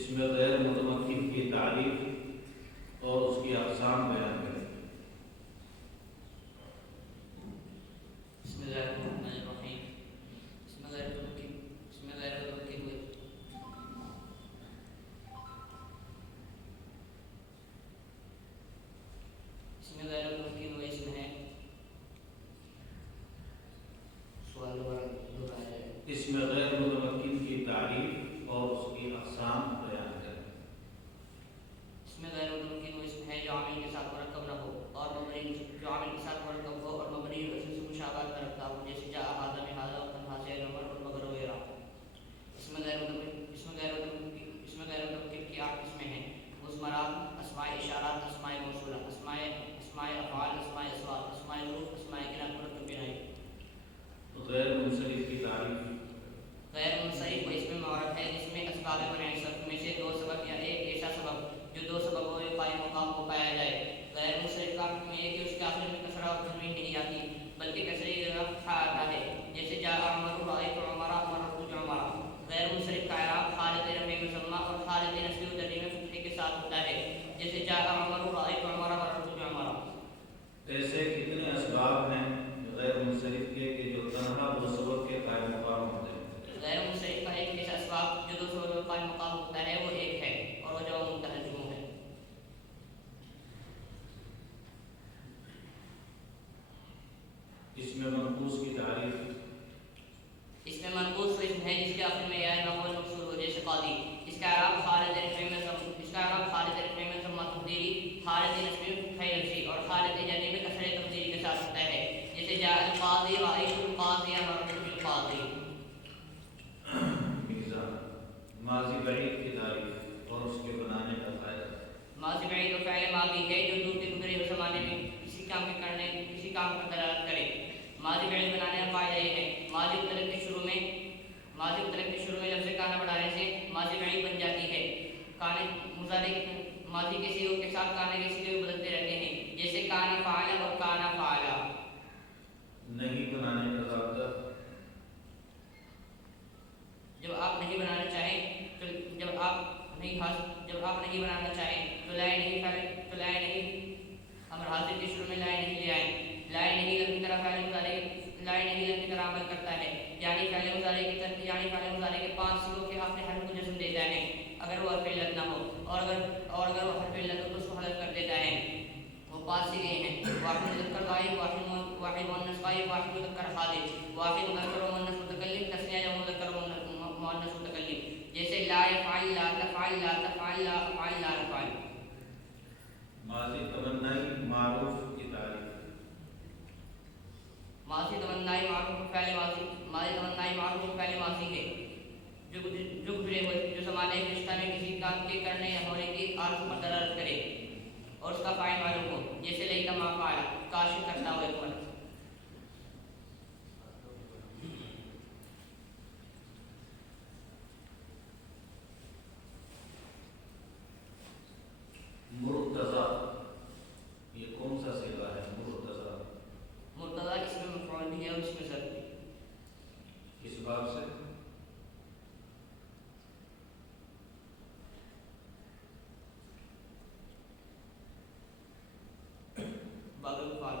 اس میں غیر متمکن کی تعریف اور اس کی اقسام بیان کریں۔ بسم اللہ الرحمن الرحیم۔ اس میں غیر متمکن ہوئے اس میں ہے سوال دوبارہ ہے۔ اس میں غیر متمکن کی تعریف اور اس کی اقسام بیان کریں۔ اس میں غیر متمکن وہ اسم ہے جو عامل کے ساتھ مرکب نہ ہو اور مبنی جو عامل کے ساتھ مرکب ہو اور مبنی اسم سے مشابہت میں رکھتا ہو، جیسے جاء ھذا بھذا اور تنہا سے عمر اور مگر وغیرہ۔ اس میں غیر متمکن کی 8 قسمیں ہیں۔ مضمرات، اسماء اشارات، اسماء موصولہ، اسماء افعال، اسماء اسباب، اسماء ظروف، اسماء کنایہ مرکب بنائی۔ غیر منصرف کی تعریف۔ غیر منصرف وہ اسم معرف ہے جس میں اسباب منع صرف میں سے 2 سبب یا ایک ایسا سبب جو 2 سببوں میں قائم مقام کو پایا جائے۔ غیر منصرف کا حکم یہ ہے کہ اس کے آخر میں کسرہ اور تنوین نہیں آتی بلکہ کسرے کی جگہ فتحہ آتا ہے، جیسے جاء عمر رأیت عمر مررت بعمر۔ غیر منصرف کا اعراب حالت رفع مسمى اور حالت نصب و جر میں فتحے کے ساتھ ہوتا ہے، جیسے جاء عمر رأیت عمر مررت بعمر۔ ایسے کتنے اسباب ہیں غیر منصرف کے کہ جو تنہا 2 سبب کے قائم مقام ہوتے ہیں؟ غیر منصرف کا ایک ایسا اسباب جو 2 سبب کے قائم مقام ہوتا ہے وہ ایک ہے اور وہ جواب منتہی جمع ہے۔ اس میں منقوص کی تعریف۔ اس میں منقوص وہ اسم ہے جس کے آخر میں یا مقبول مقصور ہو، جیسے قاضی۔ اس کا اعراب حالت رفع میں ضمہ تقدیری، حالت نصب میں فتحہ لفظی اور حالت جر میں کسرہ تقدیری کے ساتھ ہوتا ہے، جیسے جاء القاضی رأیت القاضی مررت بالقاضی۔ ماضی بعید کی تعریف اور اس کے بنانے کا فائدہ۔ ماضی بعید و فعل ماضی ہے جو دور کے گزرے ہوئے زمانے میں کسی کام پر دلالت کرے۔ ماضی بعید بنانے کا فائدہ یہ ہے ماضی مطلق کے شروع میں لفظ کانا بڑھانے سے ماضی بعید بن جاتی ہے۔ ماضی کے صیغوں کے ساتھ کانے کے صیغے بدلتے رہتے ہیں، جیسے کانا فعل اور کانا فعلا۔ نہیں بنانے کا ضابطہ۔ جب آپ نہیں بنانا چاہیں تو لائے نہیں امر حاضر کے شروع میں لائے نہیں لے آئیں۔ لائے نہیں لفظ کی طرح فعل مضارع عمل کرتا ہے، یعنی فعل مضارع کے 5 صیغوں کے آخری حرف کو جزم دیتا ہے اگر وہ حرف علت نہ ہو، اور اگر وہ حرف علت ہو تو اس کو حذف کر دیتا ہے۔ وہ 5 صیغے ہیں: واحد مذکر غائب، واحد مؤنث غائب، واحد مذکر حاضر، واحد مذکر و مؤنث متکلم، تثنیہ جمع مذکر و مؤنث متکلم، جیسے لا یفعل، لا تفعل، لا تفعل، لا افعل، لا نفعل۔ ماضی تمنائی معروف کی تعریف۔ ماضی تمنائی معروف فعل ماضی ہے جو گزرے ہوئے جو زمانے کے رشتہ میں کسی کام کے کرنے یا ہونے کی آرزو پر دلالت کرے اور اس کا فاعل معلوم ہو، جیسے لیت ما فعل، کاش کرتا ہوا ایک مرد۔ مرتضی یہ کون سا صیغہ ہے؟ مرتضی اس میں مفعول بھی ہے اور اس میں ضرب بھی۔ اس باب سے باب الفعل